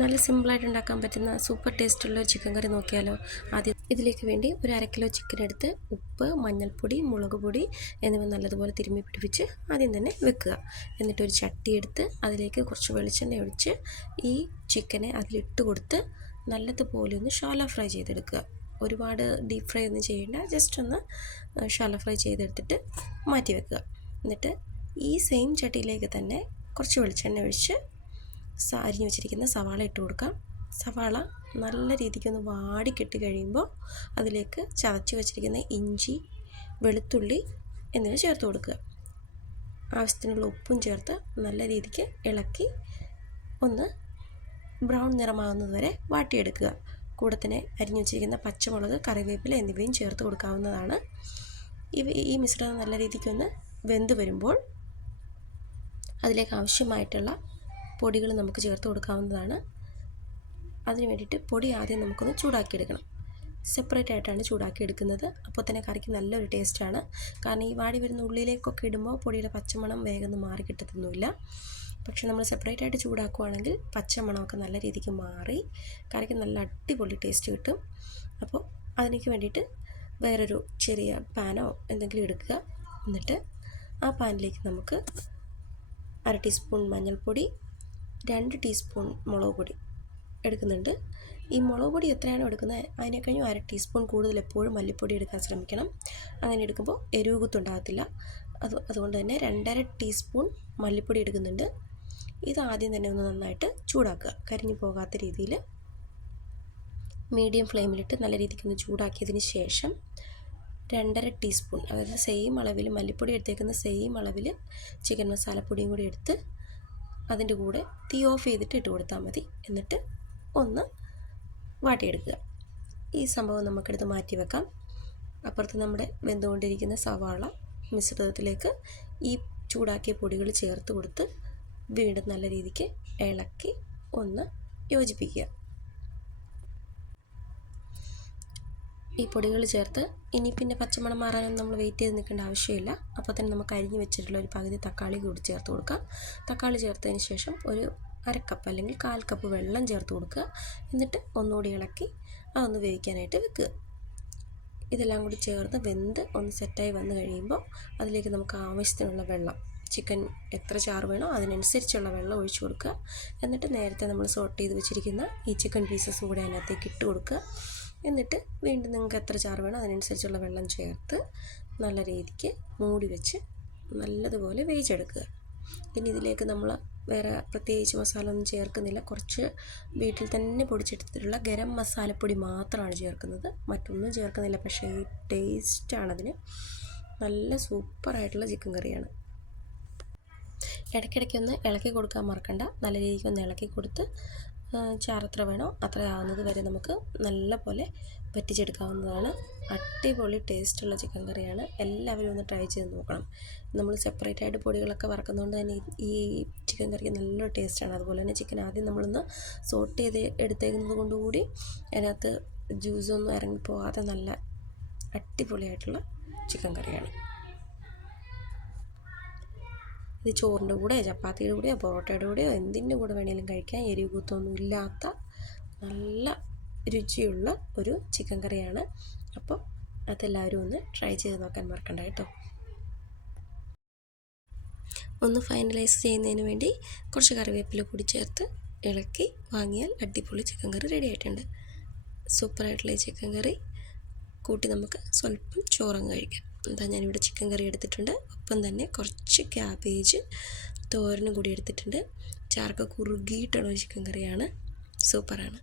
നല്ല സിമ്പിളായിട്ട് ഉണ്ടാക്കാൻ പറ്റുന്ന സൂപ്പർ ടേസ്റ്റുള്ള ചിക്കൻ കറി നോക്കിയാലോ. ആദ്യം ഇതിലേക്ക് വേണ്ടി ഒരു 1/2 കിലോ ചിക്കൻ എടുത്ത് ഉപ്പ്, മഞ്ഞൾപ്പൊടി, മുളക് പൊടി എന്നിവ നല്ലതുപോലെ തിരുമ്മി പിടിപ്പിച്ച് ആദ്യം തന്നെ വെക്കുക. എന്നിട്ടൊരു ചട്ടി എടുത്ത് അതിലേക്ക് കുറച്ച് വെളിച്ചെണ്ണ ഒഴിച്ച് ഈ ചിക്കനെ അതിലിട്ട് കൊടുത്ത് നല്ലതുപോലെ ഒന്ന് ഷാലോ ഫ്രൈ ചെയ്തെടുക്കുക. ഒരുപാട് ഡീപ്പ് ഫ്രൈ ഒന്നും ചെയ്യേണ്ട, ജസ്റ്റ് ഒന്ന് ഷാലോ ഫ്രൈ ചെയ്തെടുത്തിട്ട് മാറ്റി വെക്കുക. എന്നിട്ട് ഈ സെയിം ചട്ടിയിലേക്ക് തന്നെ കുറച്ച് വെളിച്ചെണ്ണ ഒഴിച്ച് അരിഞ്ഞു വെച്ചിരിക്കുന്ന സവാള ഇട്ട് കൊടുക്കാം. സവാള നല്ല രീതിക്കൊന്ന് വാടി കെട്ടി കഴിയുമ്പോൾ അതിലേക്ക് ചതച്ച് വെച്ചിരിക്കുന്ന ഇഞ്ചി, വെളുത്തുള്ളി എന്നിവ ചേർത്ത് കൊടുക്കുക. ആവശ്യത്തിനുള്ള ഉപ്പും ചേർത്ത് നല്ല രീതിക്ക് ഇളക്കി ഒന്ന് ബ്രൗൺ നിറമാകുന്നത് വരെ വാട്ടിയെടുക്കുക. കൂടെ തന്നെ അരിഞ്ഞു വെച്ചിരിക്കുന്ന പച്ചമുളക്, കറിവേപ്പില എന്നിവയും ചേർത്ത് കൊടുക്കാവുന്നതാണ്. ഈ മിശ്രിതം നല്ല രീതിക്കൊന്ന് വെന്ത് വരുമ്പോൾ അതിലേക്ക് ആവശ്യമായിട്ടുള്ള പൊടികൾ നമുക്ക് ചേർത്ത് കൊടുക്കാവുന്നതാണ്. അതിന് വേണ്ടിയിട്ട് പൊടി ആദ്യം നമുക്കൊന്ന് ചൂടാക്കിയെടുക്കണം. സെപ്പറേറ്റ് ആയിട്ടാണ് ചൂടാക്കിയെടുക്കുന്നത്. അപ്പോൾ തന്നെ കറിക്ക് നല്ലൊരു ടേസ്റ്റാണ്. കാരണം ഈ വാടി വരുന്ന ഉള്ളിലേക്കൊക്കെ ഇടുമ്പോൾ പൊടിയുടെ പച്ചമണം വേഗം മാറി കിട്ടത്തൊന്നുമില്ല. പക്ഷെ നമ്മൾ സെപ്പറേറ്റ് ആയിട്ട് ചൂടാക്കുകയാണെങ്കിൽ പച്ചമണമൊക്കെ നല്ല രീതിക്ക് മാറി കറിക്ക് നല്ല അടിപൊളി ടേസ്റ്റ് കിട്ടും. അപ്പോൾ അതിലേക്ക് വേണ്ടിയിട്ട് വേറൊരു ചെറിയ പാനോ എന്തെങ്കിലും എടുക്കുക. എന്നിട്ട് ആ പാനിലേക്ക് നമുക്ക് 1/2 ടീസ്പൂൺ മഞ്ഞൾപ്പൊടി, 2 ടീസ്പൂൺ മുളക് പൊടി എടുക്കുന്നുണ്ട്. ഈ മുളക് പൊടി എത്രയാണോ എടുക്കുന്നത് അതിനേക്കഴിഞ്ഞും 1/2 ടീസ്പൂൺ കൂടുതൽ എപ്പോഴും മല്ലിപ്പൊടി എടുക്കാൻ ശ്രമിക്കണം. അങ്ങനെ എടുക്കുമ്പോൾ എരിവ് കുത്തുണ്ടാകത്തില്ല. അതുകൊണ്ട് തന്നെ 2.5 ടീസ്പൂൺ മല്ലിപ്പൊടി എടുക്കുന്നുണ്ട്. ഇത് ആദ്യം തന്നെ ഒന്ന് നന്നായിട്ട് ചൂടാക്കുക. കരിഞ്ഞു പോകാത്ത രീതിയിൽ മീഡിയം ഫ്ലെയിമിലിട്ട് നല്ല രീതിക്കൊന്ന് ചൂടാക്കിയതിന് ശേഷം 2.5 ടീസ്പൂൺ, അതായത് സെയിം അളവിൽ മല്ലിപ്പൊടി എടുത്തേക്കുന്ന സെയിം അളവിൽ ചിക്കൻ മസാലപ്പൊടിയും കൂടി എടുത്ത് അതിൻ്റെ കൂടെ തീ ഓഫ് ചെയ്തിട്ട് ഇട്ട് കൊടുത്താൽ മതി. എന്നിട്ട് ഒന്ന് വാട്ടിയെടുക്കുക. ഈ സംഭവം നമുക്കെടുത്ത് മാറ്റി വെക്കാം. അപ്പുറത്ത് നമ്മുടെ വെന്തുകൊണ്ടിരിക്കുന്ന സവാള മിശ്രിതത്തിലേക്ക് ഈ ചൂടാക്കിയ പൊടികൾ ചേർത്ത് കൊടുത്ത് വീണ്ടും നല്ല രീതിക്ക് ഇളക്കി ഒന്ന് യോജിപ്പിക്കുക. ഈ പൊടികൾ ചേർത്ത് ഇനി പിന്നെ പച്ചമണം മാറാനൊന്നും നമ്മൾ വെയിറ്റ് ചെയ്ത് നിൽക്കേണ്ട ആവശ്യമില്ല. അപ്പോൾ തന്നെ നമുക്ക് അരിഞ്ഞ് വെച്ചിട്ടുള്ള ഒരു പകുതി തക്കാളി കൂടി ചേർത്ത് കൊടുക്കാം. തക്കാളി ചേർത്തതിന് ശേഷം ഒരു 1/2 കപ്പ് അല്ലെങ്കിൽ 1/4 കപ്പ് വെള്ളം ചേർത്ത് കൊടുക്കുക. എന്നിട്ട് ഒന്നുകൂടി ഇളക്കി അതൊന്ന് വേവിക്കാനായിട്ട് വെക്കുക. ഇതെല്ലാം കൂടി ചേർത്ത് വെന്ത് ഒന്ന് സെറ്റായി വന്നു കഴിയുമ്പോൾ അതിലേക്ക് നമുക്ക് ആവശ്യത്തിനുള്ള വെള്ളം, ചിക്കൻ എത്ര ചാറ് വേണോ അതിനനുസരിച്ചുള്ള വെള്ളം ഒഴിച്ചു കൊടുക്കുക. എന്നിട്ട് നേരത്തെ നമ്മൾ സോട്ട് ചെയ്ത് വെച്ചിരിക്കുന്ന ഈ ചിക്കൻ പീസസും കൂടി അതിനകത്തേക്ക് ഇട്ട് കൊടുക്കുക. എന്നിട്ട് വീണ്ടും നിങ്ങൾക്ക് എത്ര ചാറ് വേണോ അതിനനുസരിച്ചുള്ള വെള്ളം ചേർത്ത് നല്ല രീതിക്ക് മൂടി വെച്ച് നല്ലതുപോലെ വേവിച്ചെടുക്കുക. ഇനി ഇതിലേക്ക് നമ്മൾ വേറെ പ്രത്യേകിച്ച് മസാല ഒന്നും ചേർക്കുന്നില്ല. കുറച്ച് വീട്ടിൽ തന്നെ പൊടിച്ചെടുത്തിട്ടുള്ള ഗരം മസാലപ്പൊടി മാത്രമാണ് ചേർക്കുന്നത്, മറ്റൊന്നും ചേർക്കുന്നില്ല. പക്ഷേ ഈ ടേസ്റ്റാണതിന്. നല്ല സൂപ്പറായിട്ടുള്ള ചിക്കൻ കറിയാണ്. ഇടയ്ക്കിടയ്ക്കൊന്ന് ഇളക്കി കൊടുക്കാൻ മറക്കണ്ട. നല്ല രീതിക്ക് ഒന്ന് ഇളക്കി കൊടുത്ത് ചാറെത്ര വേണോ അത്ര ആവുന്നത് വരെ നമുക്ക് നല്ല പോലെ വറ്റിച്ചെടുക്കാവുന്നതാണ്. അടിപൊളി ടേസ്റ്റുള്ള ചിക്കൻ കറിയാണ്. എല്ലാവരും ഒന്ന് ട്രൈ ചെയ്ത് നോക്കണം. നമ്മൾ സെപ്പറേറ്റ് ആയിട്ട് പൊടികളൊക്കെ വറക്കുന്നതുകൊണ്ട് തന്നെ ഈ ചിക്കൻ കറിക്ക് നല്ലൊരു ടേസ്റ്റാണ്. അതുപോലെ തന്നെ ചിക്കൻ ആദ്യം നമ്മളൊന്ന് സോട്ട് ചെയ്ത് എടുത്തേക്കുന്നത് കൊണ്ടുകൂടി അതിനകത്ത് ജ്യൂസൊന്നും ഇറങ്ങിപ്പോകാതെ നല്ല അടിപൊളിയായിട്ടുള്ള ചിക്കൻ കറിയാണ്. ഇത് ചോറിൻ്റെ കൂടെ, ചപ്പാത്തിയുടെ കൂടെയോ പൊറോട്ടയുടെ കൂടെയോ എന്തിൻ്റെ കൂടെ വേണമെങ്കിലും കഴിക്കാം. എരിവ് കുത്തൊന്നും ഇല്ലാത്ത നല്ല രുചിയുള്ള ഒരു ചിക്കൻ കറിയാണ്. അപ്പോൾ അതെല്ലാവരും ഒന്ന് ട്രൈ ചെയ്ത് നോക്കാൻ മറക്കണ്ട കേട്ടോ. ഒന്ന് ഫൈനലൈസ് ചെയ്യുന്നതിന് വേണ്ടി കുറച്ച് കറിവേപ്പില കൂടി ചേർത്ത് ഇളക്കി വാങ്ങിയാൽ അടിപൊളി ചിക്കൻ കറി റെഡി ആയിട്ടുണ്ട്. സൂപ്പറായിട്ടുള്ള ഈ ചിക്കൻ കറി കൂട്ടി നമുക്ക് സ്വല്പം ചോറങ്ങ് കഴിക്കാം. എന്താ ഞാനിവിടെ ചിക്കൻ കറി എടുത്തിട്ടുണ്ട്. ഒപ്പം തന്നെ കുറച്ച് ക്യാബേജ് തോരനും കൂടി എടുത്തിട്ടുണ്ട്. ചാറൊക്കെ കുറുകിയിട്ടുള്ള ചിക്കൻ കറിയാണ്. സൂപ്പറാണ്.